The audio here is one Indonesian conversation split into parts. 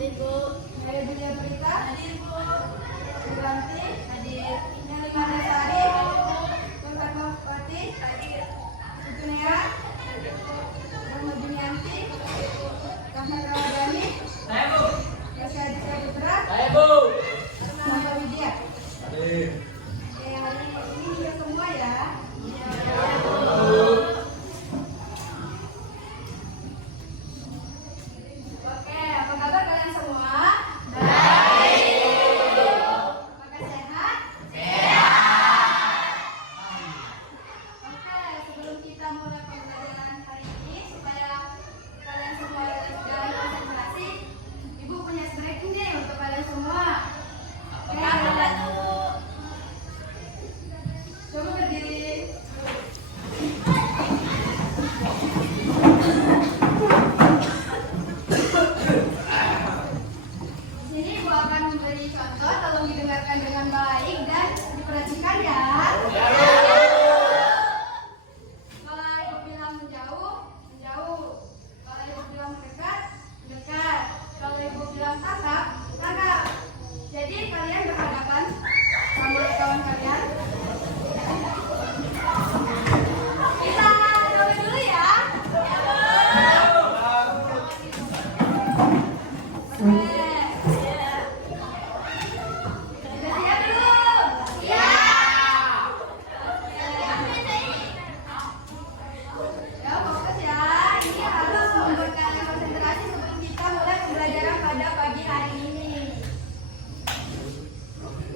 Hadir, Bu. Saya Budia Berita. Hadir, Bu. Buranti. Hadir. Nyalimana Sari. Fatmawati. Hadir. Sukunea. Rahma Junianti. Rahmat Ramadhani. Saya, Bu. Yosya Aditya Putra. Saya, Bu. Nanda Widya. Hadir. Oke, hari ini kita semua ya. Oke, apa kabar kalian semua? Baik. Apakah sehat? Oke, sebelum kita mulai pembelajaran hari ini, supaya kalian semua tetap dalam konsentrasi, Ibu punya breaking nih untuk kalian semua. Oke, coba berdiri. Di sini Ibu akan memberi contoh, tolong didengarkan dengan baik dan diperhatikan ya. Kalau Ibu bilang menjauh, menjauh. Kalau Ibu bilang mendekat, mendekat. Kalau Ibu bilang tangkap, tangkap. Jadi kalian berhadapan sama kawan kalian. Kita coba dulu ya. Oke. Sudah siap belum? Siap. Ya, fokus ya. Ini harus membuat kalian konsentrasi sebelum kita mulai pembelajaran pada pagi hari ini.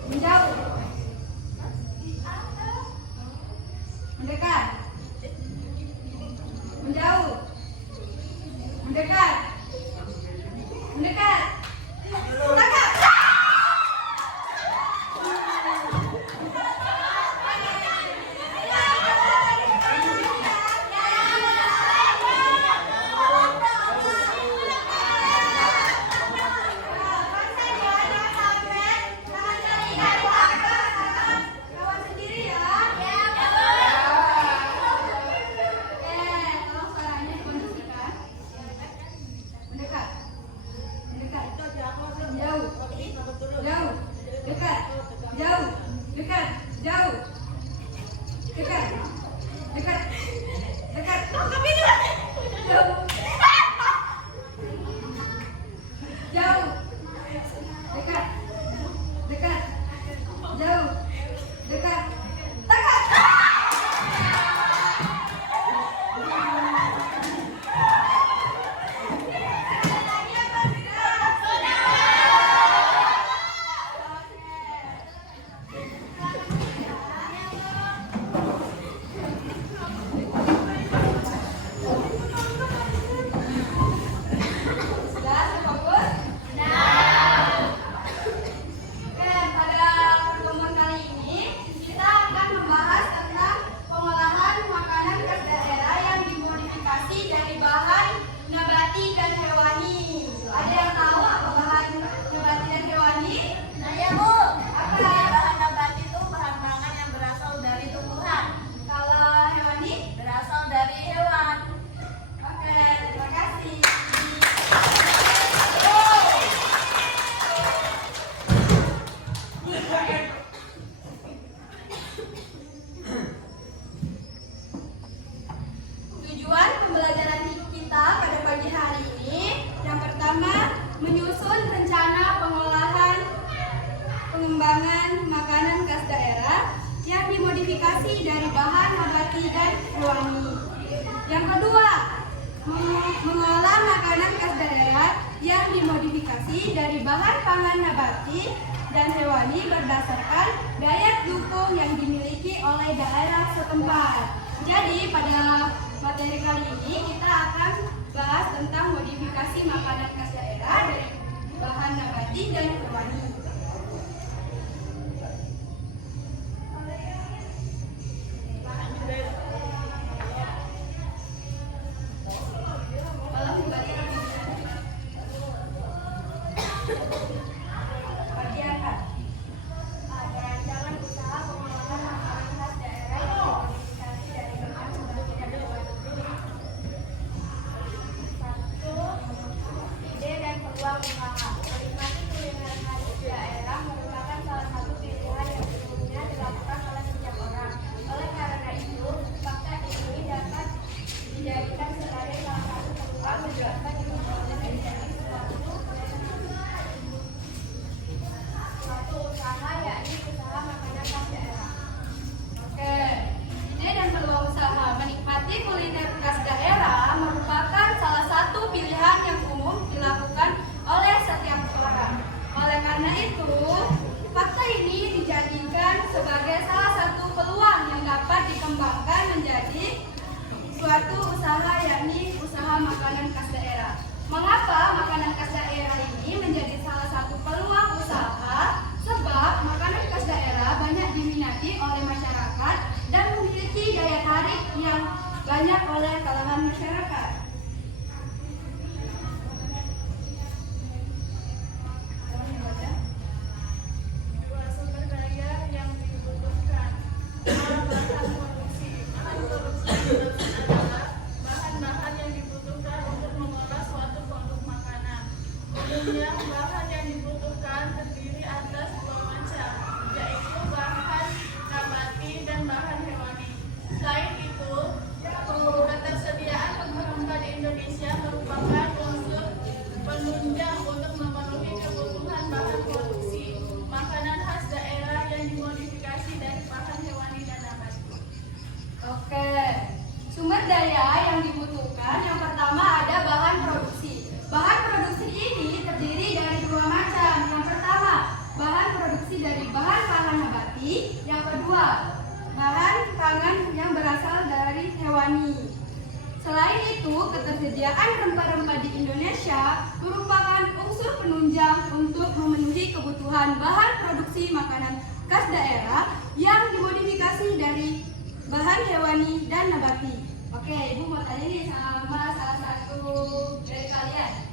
Menjauh. Mendekat. Menjauh. Mendekat. Mendekat. Tangkap. Kawan sendiri ya. Oke, tolong suaranya dikondisikan. Mendekat. Mendekat. Jauh. Jauh. Dekat. Jauh. Dekat. Jauh. Dekat. Dekat. Dekat. Jauh. Jauh. Dekat. Dekat. Jauh. Dekat. Tangkap. Sudah fokus? Oke, pada pertemuan kali ini kita akan membahas tentang pengolahan makanan khas daerah yang dimodifikasi dari bahan nabati dan hewani. Ada yang tahu apa bahan nabati dan hewani? Saya, Bu. Apa? Bahan nabati itu bahan pangan yang berasal dari tumbuhan, Kalau hewani? berasal dari hewan. Oke, terima kasih. Tujuan pembelajaran kita pada pagi hari ini, yang pertama, menyusun rencana pengolahan pengembangan makanan khas daerah yang dimodifikasi dari bahan nabati dan hewani. Yang kedua, mengolah makanan khas daerah yang dimodifikasi dari bahan pangan nabati dan hewani berdasarkan daya dukung yang dimiliki oleh daerah setempat. Jadi pada materi kali ini kita akan bahas tentang modifikasi makanan khas daerah dari bahan nabati dan hewani. Tolong dibaca. Bagian A. Perancangan usaha pengolahan makanan khas daerah yang dimodifikasi dari bahan nabati dan hewani. 1. Ide dan peluang usaha. Umumnya bahan yang dibutuhkan terdiri atas dua macam, yaitu bahan nabati dan bahan hewani. Selain itu, ketersediaan rempah-rempah di Indonesia merupakan unsur penunjang untuk memenuhi kebutuhan bahan produksi makanan khas daerah yang dimodifikasi dari bahan hewani dan nabati. Oke, sumber daya yang dibutuhkan yang pertama ada bahan produksi. Bahan produksi ini terdiri dari dua macam. Yang pertama, bahan produksi dari bahan pangan nabati. Yang kedua, bahan pangan yang berasal dari hewani. Selain itu, ketersediaan rempah-rempah di Indonesia merupakan unsur penunjang untuk memenuhi kebutuhan bahan produksi makanan khas daerah yang dimodifikasi dari bahan hewani dan nabati. Oke, Ibu mau tanya nih sama salah satu dari kalian.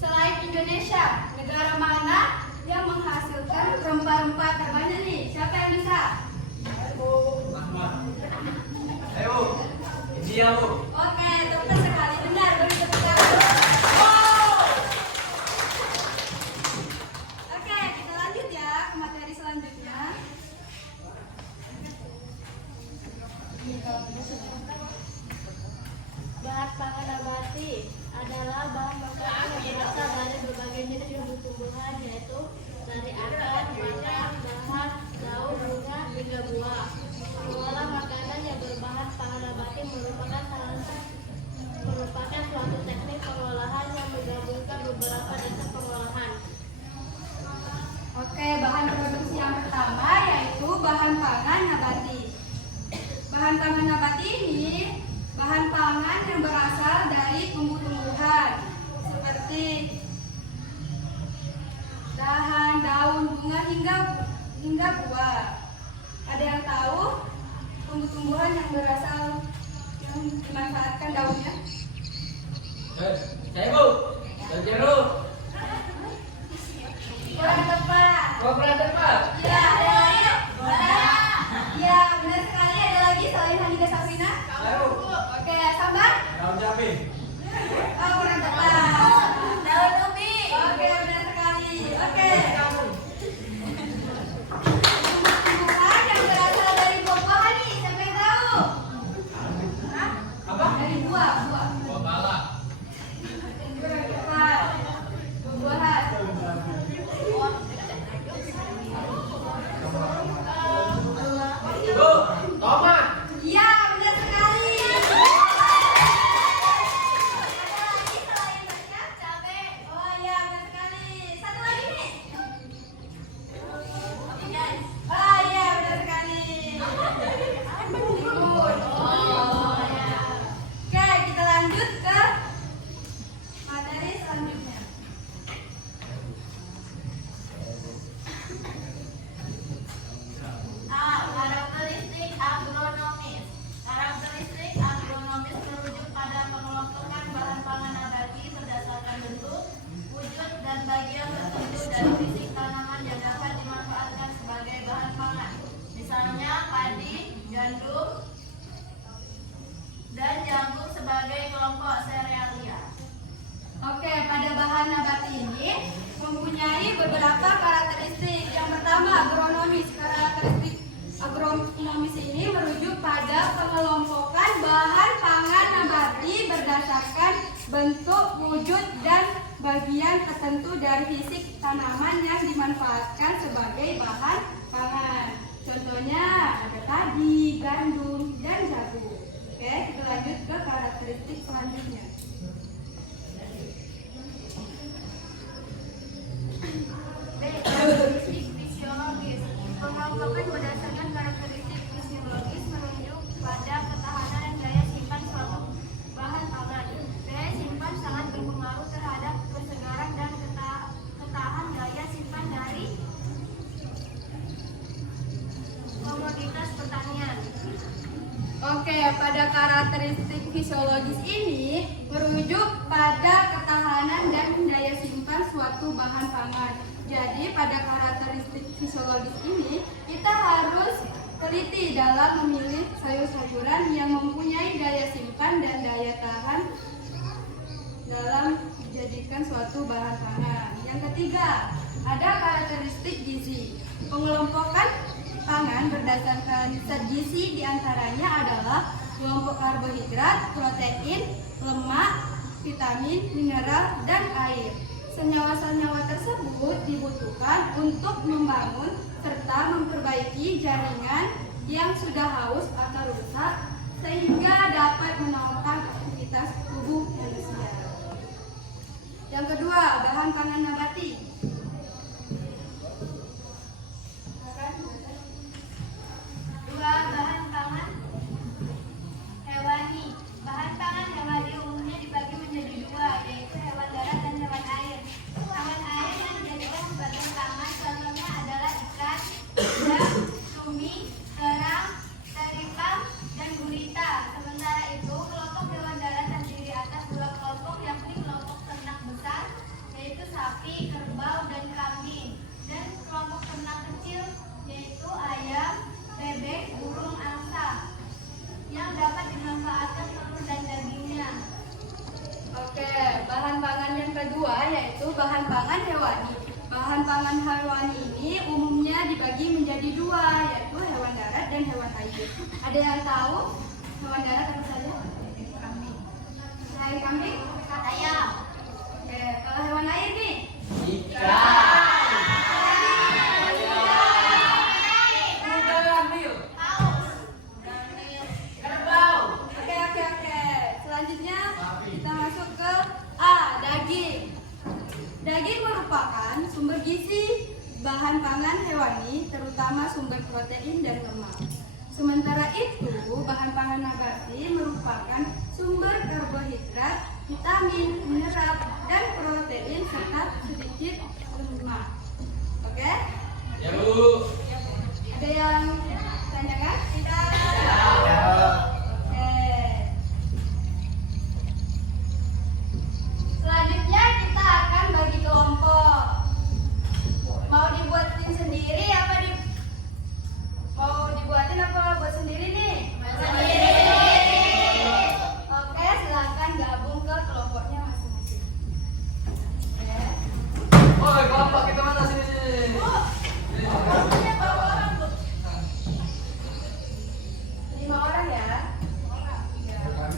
Selain Indonesia, negara mana yang menghasilkan rempah-rempah terbanyak nih? Siapa yang bisa? Ayo, India Bu. Oke, tepat sekali. Benar, beri tepuk tangan. Oke, kita lanjut ya ke materi selanjutnya. Bahan pangan nabati adalah bahan makanan yang berasal dari berbagai jenis tumbuh-tumbuhan, yaitu dari akar, batang, dahan, daun, bunga, hingga buah. Mengolah makanan yang berbahan pangan nabati merupakan suatu teknik pengolahan yang menggabungkan beberapa dasar pengolahan. Oke, bahan produksi yang pertama yaitu bahan pangan nabati. Bahan pangan nabati ini bahan pangan yang berasal dari tumbuh-tumbuhan seperti dahan, daun, bunga hingga buah. Ada yang tahu tumbuh-tumbuhan yang berasal yang dimanfaatkan daunnya? Saya Bu. Dan jeruk. Kurang tepat. Kurang tepat. Ya, ada lagi? Ya, benar sekali. Ada lagi selain Hanida Safina? Ayo. Oke, Sambar? Daun jambi. Oh, kurang tepat. Daun ubi. Oke, benar sekali. Oke. Tumbuhan yang berasal dari buah-buahan nih, siapa yang tahu? Apa? Dari buah. Buah pala. Kurang tepat. Buah-buahan. Bu, tomat. Iya, benar sekali. Ada lagi selain banyak? Cabai. Oh iya, benar sekali. Satu lagi nih. Ah iya, benar sekali. Timun. Oh ya. Oke, kita lanjut ke materi selanjutnya. Karakteristik agronomis. Karakteristik agronomis merujuk pada pengelompokan bahan pangan nabati berdasarkan bentuk, wujud, dan bagian tertentu dari fisik tanaman yang dapat dimanfaatkan sebagai bahan pangan. Misalnya padi, gandum, dan jagung sebagai kelompok serealia. Oke, pada bahan nabati ini mempunyai beberapa karakteristik. Yang pertama, agronomis. Karakteristik agronomis ini merujuk pada pengelompokan bahan pangan nabati berdasarkan bentuk, wujud, dan bagian tertentu dari fisik tanaman yang dimanfaatkan sebagai bahan pangan. Contohnya ada padi, gandum, dan jagung. Oke, kita lanjut ke karakteristik selanjutnya. B. Karakteristik fisiologis. Pengelompokan berdasarkan karakteristik fisiologis merujuk pada ketahanan dan daya simpan suatu bahan pangan. Daya simpan sangat berpengaruh terhadap kesegaran dan ketahan daya simpan dari komoditas pertanian. Oke, pada karakteristik fisiologis ini merujuk pada ketahanan dan daya simpan suatu bahan pangan. Jadi, pada karakteristik fisiologis ini, kita harus teliti dalam memilih sayur-sayuran yang mempunyai daya simpan dan daya tahan dalam dijadikan suatu bahan pangan. Yang ketiga, ada karakteristik gizi. Pengelompokan pangan berdasarkan zat gizi diantaranya adalah kelompok karbohidrat, protein, lemak, vitamin, mineral, dan air. Senyawa-senyawa tersebut dibutuhkan untuk membangun serta memperbaiki jaringan yang sudah haus atau rusak sehingga dapat menopang aktivitas tubuh manusia. Yang kedua, bahan pangan nabati. Dua, bahan pangan hewani. Bahan pangan hewani umumnya dibagi menjadi dua, yaitu hewan darat dan hewan air. Hewan air yang dijadikan sebagai pangan contohnya adalah ikan, udang, cumi, kerang, teripang, dan gurita. Sementara itu, kelompok hewan darat terdiri atas dua kelompok, yakni kelompok ternak besar, yaitu sapi, kerbau, dan kambing, dan kelompok ternak kecil, yaitu ayam, bebek, burung angsa, yang dapat dimanfaatkan telur dan dagingnya. Oke, bahan pangan yang kedua yaitu bahan pangan hewani. Bahan pangan hewani ini umumnya dibagi menjadi dua, yaitu hewan darat dan hewan air. Ada yang tahu hewan darat apa saja? Kambing. Selain kambing? Ayam. Oke, kalau hewan air nih? Oke. Selanjutnya kita masuk ke A, daging. Daging merupakan sumber gizi bahan pangan hewani, terutama sumber protein dan lemak. Sementara itu, bahan pangan nabati merupakan sumber karbohidrat, vitamin, mineral, dan protein serta sedikit lemak. Oke? Ya Bu. Ada yang tanyakan? Oke. Selanjutnya kita akan bagi kelompok. Mau dibuatin sendiri apa mau dibuatin apa buat sendiri nih? Oke, silakan gabung ke kelompoknya masing-masing. Oke. Oi, kelompok kita mana sini? Kelompoknya berapa orang, Bu? 5 orang ya.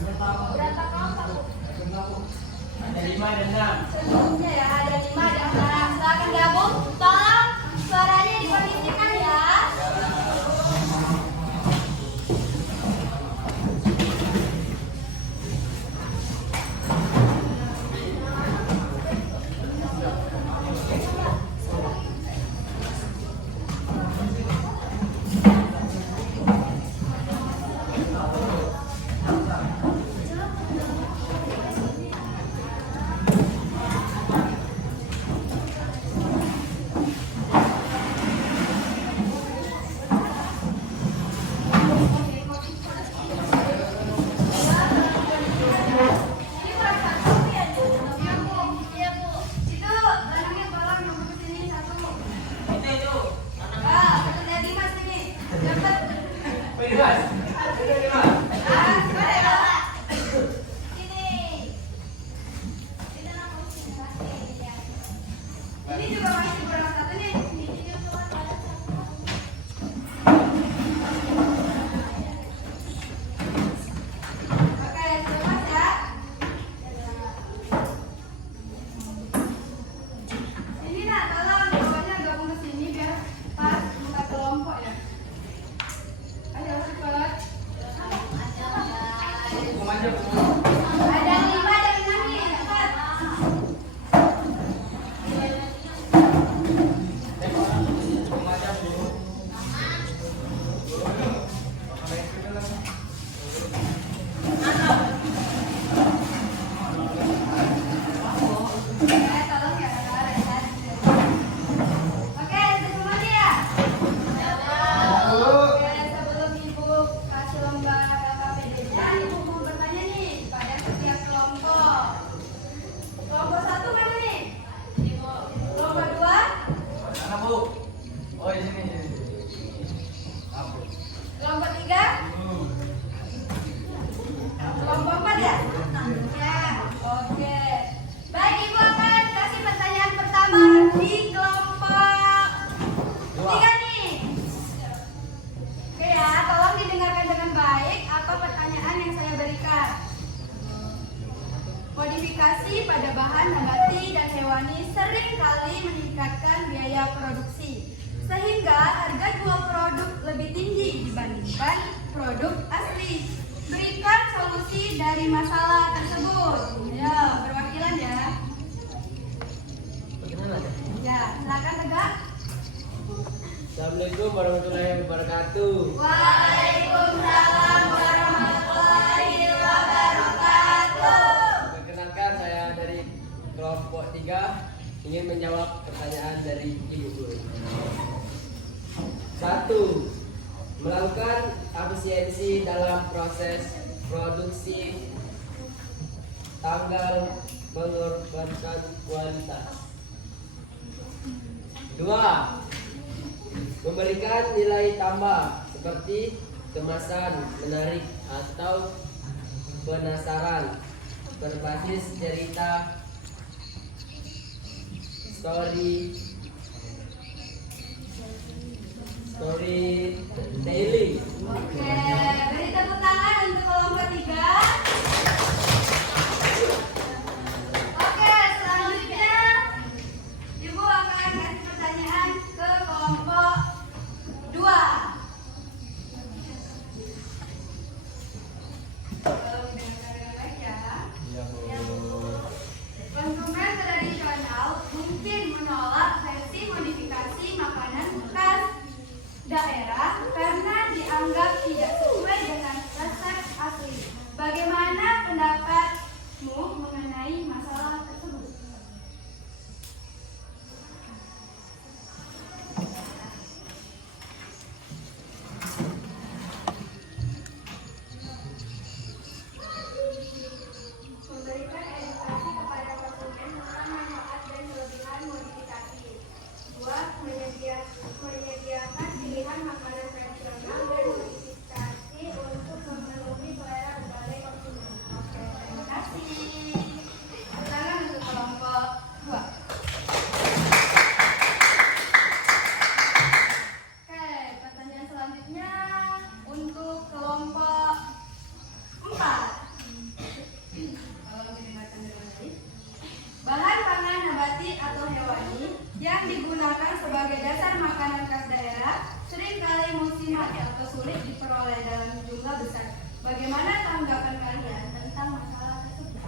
Berapa kelompok, Bu? Ada 5 dan 6. Sebelumnya ya, ada 5 dan 6. Silakan gabung. Tolong suaranya dikondisikan ya. bahan nabati dan hewani sering kali meningkatkan biaya produksi, sehingga harga jual produk lebih tinggi dibandingkan produk asli. Berikan solusi dari masalah tersebut. Ya, perwakilan ya. Ya, silakan Tegak. Assalamualaikum warahmatullahi wabarakatuh. Waalaikumsalam warahmatullahi wabarakatuh. Perkenalkan, saya dari kelompok 3 ingin menjawab pertanyaan dari Ibu Guru. 1. Melakukan efisiensi dalam proses produksi tanggal mengorbankan kualitas. 2. Memberikan nilai tambah seperti kemasan menarik atau penasaran berbasis cerita, storytelling. Oke, beri tepuk tangan untuk kelompok 3. Oke, selanjutnya Ibu akan kasih pertanyaan ke kelompok 2. Tolong dengarkan dengan baik ya. Iya, Bu. Konsumen tradisional mungkin menolak versi modifikasi makanan khas daerah karena dianggap tidak sesuai dengan resep asli. Bagaimana pendapatmu mengenai masalah tersebut? Memberikan edukasi kepada konsumen tentang manfaat dan kelebihan modifikasi. 2. Menyediakan pilihan makanan tradisional dan modifikasi untuk memenuhi selera berbagai konsumen. Oke, terima kasih. Silakan untuk kelompok 2. Oke, pertanyaan selanjutnya untuk kelompok 4. Tolong didengarkan dengan baik. Bahan pangan nabati atau hewani yang digunakan sebagai dasar makanan khas daerah seringkali musiman atau sulit diperoleh dalam jumlah besar. Bagaimana tanggapan kalian tentang masalah tersebut?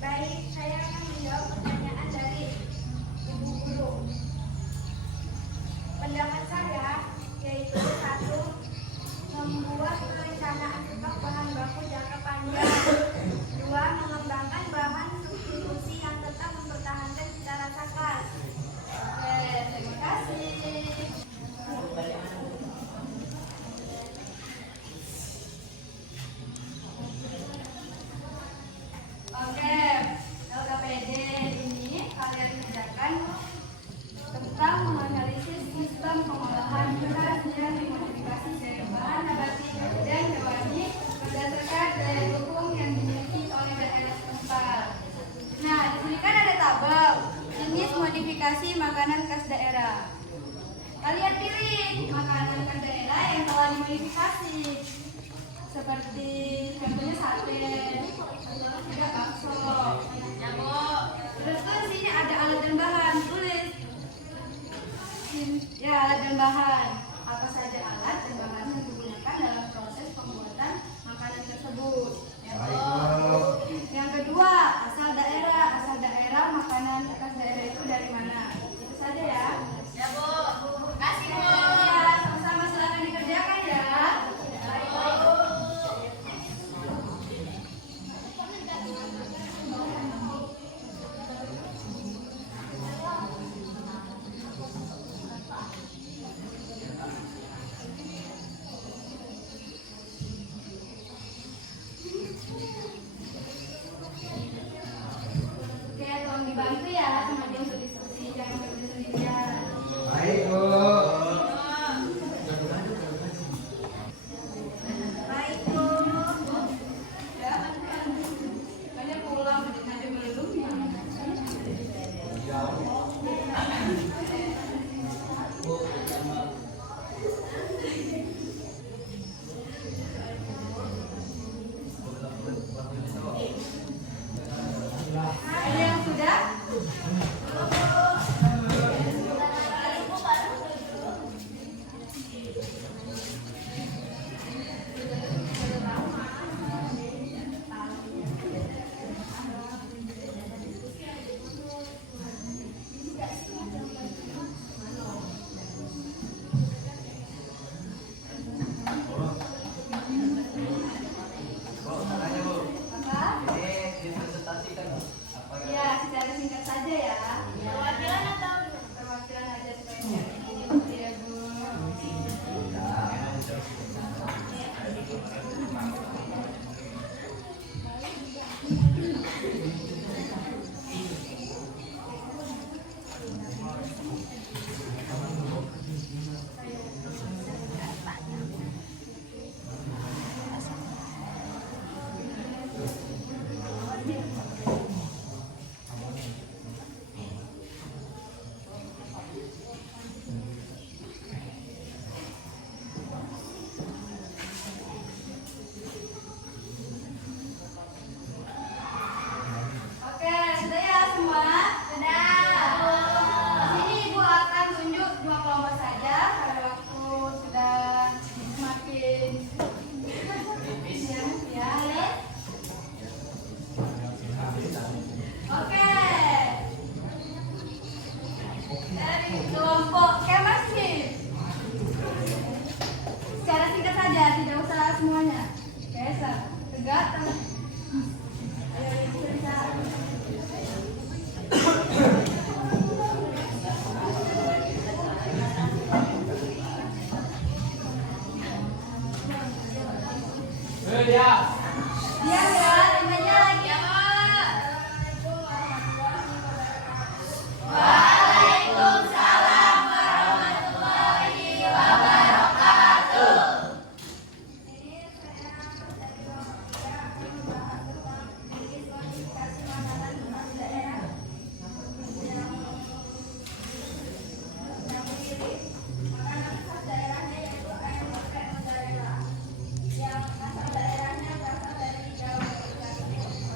Baik, saya akan menjawab pertanyaan dari Ibu Guru. Pendapat saya yaitu 1. Membuat perencanaan stok bahan baku jangka panjang. 2. Mengembangkan bahan substitusi yang tetap mempertahankan cita rasa khas. Oke, terima kasih. Oke, LKPD ini kalian kerjakan tentang menganalisis sistem pengolahan beras yang dimodifikasi dari bahan nabati dan hewani berdasarkan daya dukung yang dimiliki oleh daerah setempat. Nah, di sini kan ada tabel jenis modifikasi makanan khas daerah. Kalian pilih makanan khas daerah yang telah dimodifikasi, seperti contohnya sate atau tidak bakso. Ya, Bu. Terus tuh di sini ada alat dan bahan, tulis. Ya, alat dan bahan. Apa saja alat dan bahan yang digunakan dalam proses pembuatan makanan tersebut. Ya, Bu. Yang kedua, asal daerah makanan khas daerah itu dari mana? Itu saja ya. Ya, Bu. Kasih, Bu. Ya, sama-sama silakan dikerjakan ya. Baik, Bu. Diam ya, temanya lagi.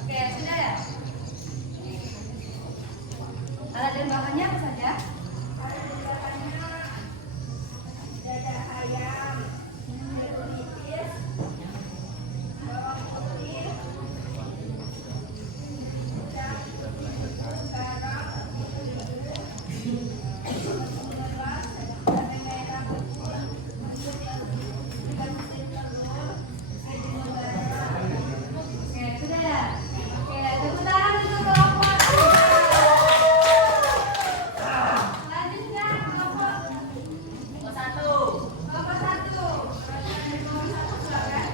Oke, sudah ya? Alat dan bahannya apa saja? Dada ayam, jeruk nipis, bawang putih, garam, Oke, sudah ya? Oke, tepuk tangan untuk kelompok. Selanjutnya kelompok Satu. kelompok satu. Kelompok satu, silakan.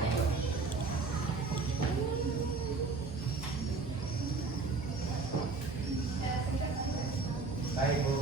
Baik, Bu.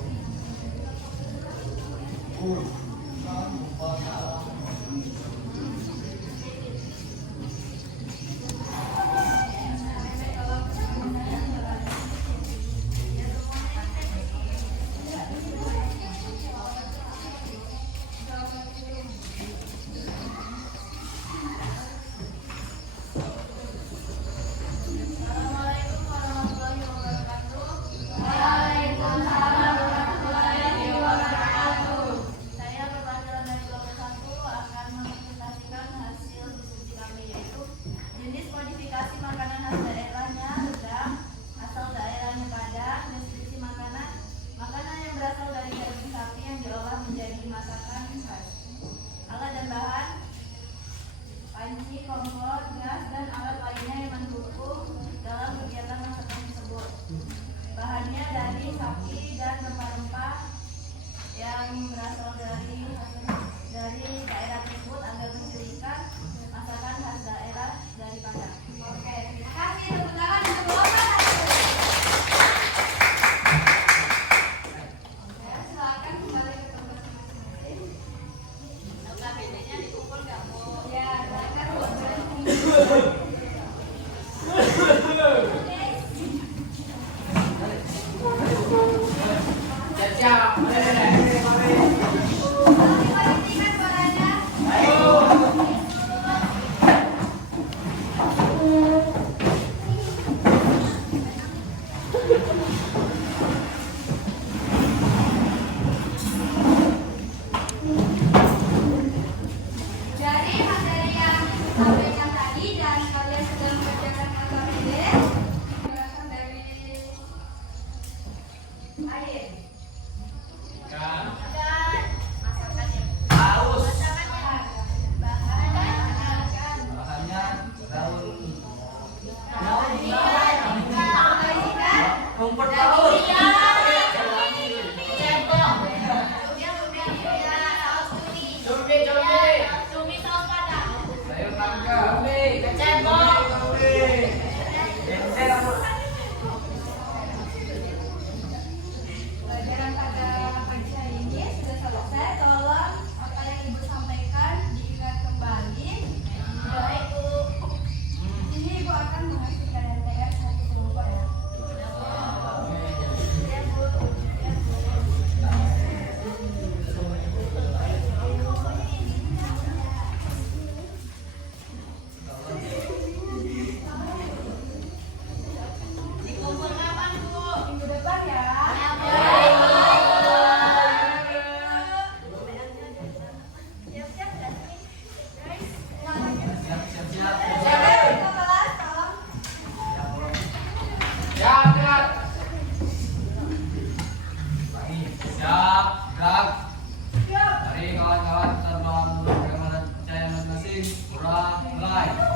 Assalamualaikum warahmatullahi wabarakatuh. Waalaikumsalam warahmatullahi wabarakatuh. Saya perwakilan dari kelompok 1 akan mempresentasikan hasil diskusi kami, yaitu jenis modifikasi makanan khas daerahnya rendang, asal daerahnya Padang, deskripsi makanan yang berasal dari daging sapi yang diolah menjadi masakan khas. Alat dan bahan: panci, kompor, gas, dan alat lainnya yang mendukung dalam kegiatan masakan tersebut. Bahannya dari sapi dan rempah-rempah yang berasal dari daerah tersebut agar mencirikan masakan khas daerah dari Padang. Oke, terima kasih. Tepuk tangan untuk kelompok satu. Oke, silakan kembali ke tempat masing-masing. Notabene-nya dikumpul nggak, Bu? Ya, silakan boleh. Siap-siap. Mari. Dipastikan suaranya. Dari materi yang disampaikan tadi dan kalian sedang mengerjakan KKBD, berasal dari air. Ikan. Masakannya. Haus. Bahannya. Bahannya daun. Rumput laut. Cumi saus Padang. Sayur nangka. Kecebong. Pelajaran pada pagi hari ini sudah selesai. Tolong apa yang Ibu sampaikan diingat kembali. Baik, Bu. Ini Ibu akan mengasihkan NTR satu kelompok ya. Ya, Bu. Dikumpul kapan, Bu? Minggu depan ya. Siap-siap. Ke kelas, tolong. Siap, siap. Siap, gerak. Mari kawan-kawan terbang bagaimana cara masing-masing. Mulai.